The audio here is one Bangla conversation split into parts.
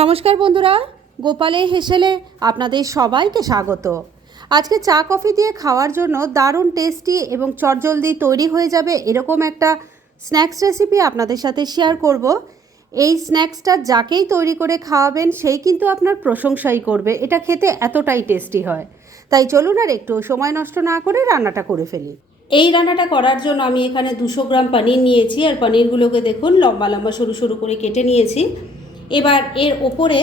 নমস্কার বন্ধুরা, গোপালে হেসেলে আপনাদের সবাইকে স্বাগত। আজকে চা কফি দিয়ে খাওয়ার জন্য দারুণ টেস্টি এবং চটজলদি তৈরি হয়ে যাবে এরকম একটা স্ন্যাক্স রেসিপি আপনাদের সাথে শেয়ার করব। এই স্ন্যাক্সটা যাকেই তৈরি করে খাওয়াবেন, সেই কিন্তু আপনার প্রশংসাই করবে। এটা খেতে এতটাই টেস্টি হয়। তাই চলুন আর একটু সময় নষ্ট না করে রান্নাটা করে ফেলি। এই রান্নাটা করার জন্য আমি এখানে দুশো গ্রাম পনির নিয়েছি। আর পনিরগুলোকে দেখুন, লম্বা লম্বা সরু সরু করে কেটে নিয়েছি। এবার এর ওপরে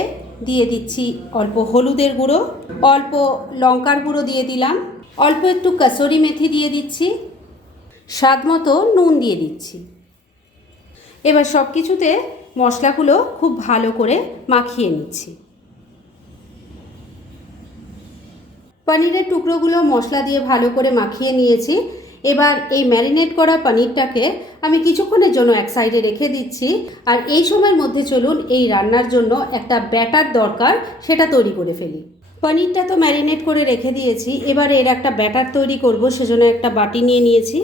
দিয়ে দিচ্ছি অল্প হলুদের গুঁড়ো, অল্প লঙ্কার গুঁড়ো দিয়ে দিলাম, অল্প একটু কাসুরি মেথি দিয়ে দিচ্ছি, স্বাদ মতো নুন দিয়ে দিচ্ছি। এবার সব কিছুতে মশলাগুলো খুব ভালো করে মাখিয়ে নিচ্ছি। পনিরের টুকরোগুলো মশলা দিয়ে ভালো করে মাখিয়ে নিয়েছি। এবার এই ম্যারিনেট করা পনিরটাকে আমি কিছুক্ষণের জন্য এক সাইডে রেখে দিচ্ছি। আর এই সময়ের মধ্যে চলুন এই রান্নার জন্য একটা ব্যাটার দরকার, সেটা তৈরি করে ফেলি। পনিরটা তো ম্যারিনেট করে রেখে দিয়েছি। এবার এর একটা ব্যাটার তৈরি করব, সেজন্য একটা বাটি নিয়ে নিয়েছি।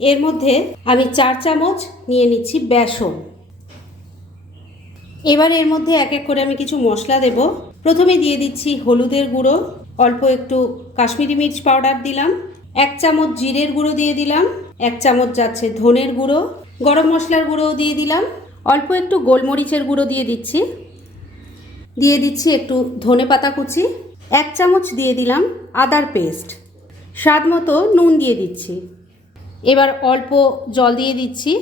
এর মধ্যে আমি চার চামচ নিয়ে নিচ্ছি বেসন। এবার এর মধ্যে এক এক করে আমি কিছু মশলা দেব। প্রথমে দিয়ে দিচ্ছি হলুদের গুঁড়ো, অল্প একটু কাশ্মীরি মির্চ পাউডার দিলাম। এক চামচ জিরের গুঁড়ো দিয়ে দিলাম, এক চামচ যাচ্ছে ধনের গুঁড়ো, গরম মশলার গুঁড়োও দিয়ে দিলাম, অল্প একটু গোলমরিচের গুঁড়ো দিয়ে দিচ্ছি দিয়ে দিচ্ছি একটু ধনে পাতা কুচি, এক চামচ দিয়ে দিলাম আদার পেস্ট, স্বাদ মতো নুন দিয়ে দিচ্ছি, এবার অল্প জল দিয়ে দিচ্ছি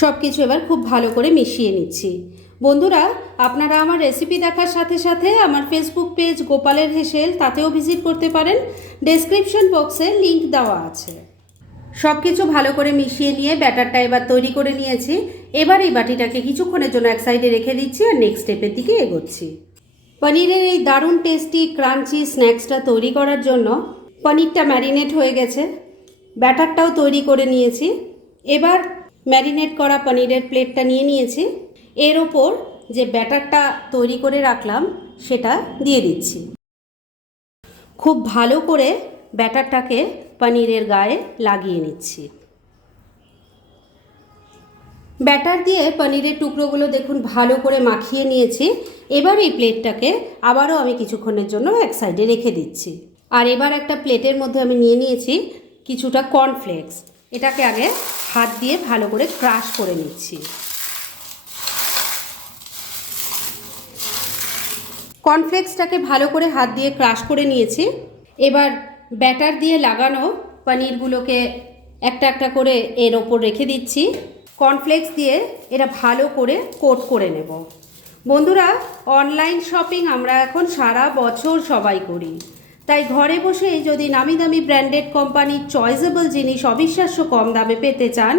সব কিছু এবার খুব ভালো করে মিশিয়ে নিচ্ছি। বন্ধুরা, আপনারা আমার রেসিপি দেখার সাথে সাথে আমার ফেসবুক পেজ গোপালের হেসেল তাতেও ভিজিট করতে পারেন। ডেসক্রিপশন বক্সে লিংক দেওয়া আছে। সব কিছু ভালো করে মিশিয়ে নিয়ে ব্যাটারটা এবার তৈরি করে নিয়েছি। এবার এই বাটিটাকে কিছুক্ষণের জন্য এক সাইডে রেখে দিচ্ছি আর নেক্সট স্টেপের দিকে এগোচ্ছি। পনিরের এই দারুণ টেস্টি ক্রাঞ্চি স্ন্যাক্সটা তৈরি করার জন্য পনিরটা ম্যারিনেট হয়ে গেছে। ব্যাটারটাও তৈরি করে নিয়েছি। এবার ম্যারিনেট করা পনিরের প্লেটটা নিয়ে নিয়েছি। এর ওপর যে ব্যাটারটা তৈরি করে রাখলাম, সেটা দিয়ে দিচ্ছি। খুব ভালো করে ব্যাটারটাকে পনিরের গায়ে লাগিয়ে নিচ্ছি। ব্যাটার দিয়ে পনিরের টুকরোগুলো দেখুন ভালো করে মাখিয়ে নিয়েছি। এবার এই প্লেটটাকে আবারও আমি কিছুক্ষণের জন্য এক সাইডে রেখে দিচ্ছি। আর এবার একটা প্লেটের মধ্যে আমি নিয়ে নিয়েছি কিছুটা কর্নফ্লেক্স। এটাকে আগে হাত দিয়ে ভালো করে ক্রাশ করে নিচ্ছি। কর্নফ্লেক্সটাকে ভালো করে হাত দিয়ে ক্রাশ করে নিয়েছি। এবার ব্যাটার দিয়ে লাগানো পনিরগুলোকে একটা একটা করে এর ওপর রেখে দিচ্ছি। কর্নফ্লেক্স দিয়ে এটা ভালো করে কোট করে নেব। বন্ধুরা, অনলাইন শপিং আমরা এখন সারা বছর সবাই করি। তাই ঘরে বসেই যদি নামি দামি ব্র্যান্ডেড কোম্পানির চয়েসেবল জিনিস অবিশ্বাস্য কম দামে পেতে চান,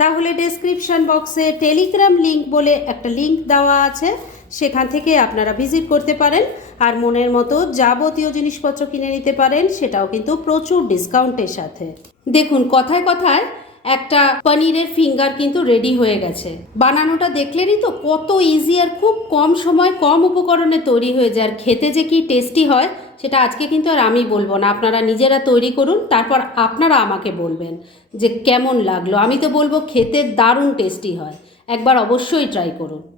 তাহলে ডেসক্রিপশন বক্সে টেলিগ্রাম লিংক বলে একটা লিংক দেওয়া আছে। সেখান থেকে আপনারা ভিজিট করতে পারেন আর মনের মতো যাবতীয় জিনিসপত্র কিনে নিতে পারেন, সেটাও কিন্তু প্রচুর ডিসকাউন্টের সাথে। দেখুন, কথায় কথায় একটা পনিরের ফিঙ্গার কিন্তু রেডি হয়ে গেছে। বানানোটা দেখলেনই তো কত ইজি আর খুব কম সময়, কম উপকরণে তৈরি হয়ে যায়। আর খেতে যে কি টেস্টি হয়, সেটা আজকে কিন্তু আর আমি বলব না। আপনারা নিজেরা তৈরি করুন, তারপর আপনারা আমাকে বলবেন যে কেমন লাগল। আমি তো বলব খেতে দারুণ টেস্টি হয়। একবার অবশ্যই ট্রাই করুন।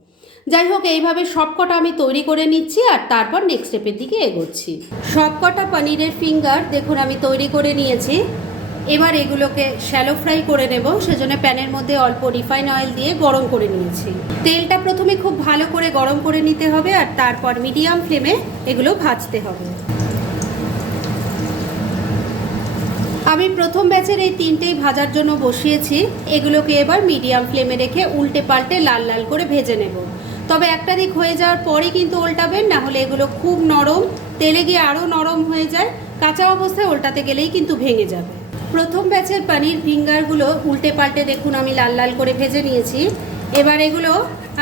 যাই হোক, এইভাবে সবকটা আমি তৈরি করে নিচ্ছি আর তারপর নেক্সট স্টেপের দিকে এগোচ্ছি। সবকটা পনিরের ফিঙ্গার দেখুন, আমি তৈরি করে নিয়েছি। এবার এগুলোকে শ্যালো ফ্রাই করে নেব, সেজন্য প্যানের মধ্যে অল্প রিফাইন অয়েল দিয়ে গরম করে নিয়েছি। তেলটা প্রথমে খুব ভালো করে গরম করে নিতে হবে আর তারপর মিডিয়াম ফ্লেমে এগুলো ভাজতে হবে। আমি প্রথম ব্যাচের এই তিনটেই ভাজার জন্য বসিয়েছি। এগুলোকে এবার মিডিয়াম ফ্লেমে রেখে উল্টে পাল্টে লাল লাল করে ভেজে নেব। তবে একটা দিক হয়ে যাওয়ার পরই কিন্তু উল্টাবেন না হলে এগুলো খুব নরম, তেলে গিয়ে আরও নরম হয়ে যায়, কাঁচা অবস্থায় উল্টাতে গেলেই কিন্তু ভেঙে যাবে। প্রথম ব্যাচের পানির ফিঙ্গারগুলো উল্টে পাল্টে দেখুন আমি লাল লাল করে ভেজে নিয়েছি। এবার এগুলো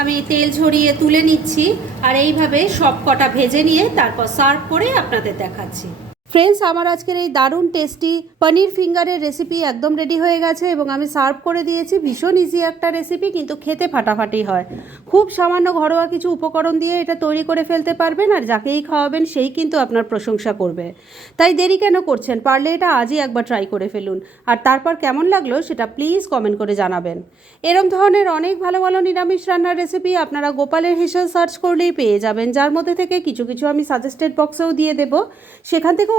আমি তেল ঝরিয়ে তুলে নিচ্ছি, আর এইভাবে সব কটা ভেজে নিয়ে তারপর সার্ভ করে আপনাদের দেখাচ্ছি। ফ্রেন্ডস আমার আজকের এই দারুণ টেস্টি পনির ফিঙ্গারের রেসিপি একদম রেডি হয়ে গেছে এবং আমি সার্ভ করে দিয়েছি। ভীষণ ইজি একটা রেসিপি কিন্তু খেতে ফাটাফাটি হয়। খুব সামান্য ঘরোয়া কিছু উপকরণ দিয়ে এটা তৈরি করে ফেলতে পারবেন আর যাকেই খাওয়াবেন সেই কিন্তু আপনার প্রশংসা করবে। তাই দেরি কেন করছেন? পারলে এটা আজই একবার ট্রাই করে ফেলুন। আর তারপর কেমন লাগল সেটা প্লিজ কমেন্ট করে জানাবেন। এরম ধরনের অনেক ভালো ভালো নিরামিষ রান্নার রেসিপি আপনারা গোপালের হেসেল সার্চ করলেই পেয়ে যাবেন, যার মধ্যে থেকে কিছু কিছু আমি সাজেস্টেড বক্সেও দিয়ে দেব। সেখান থেকেও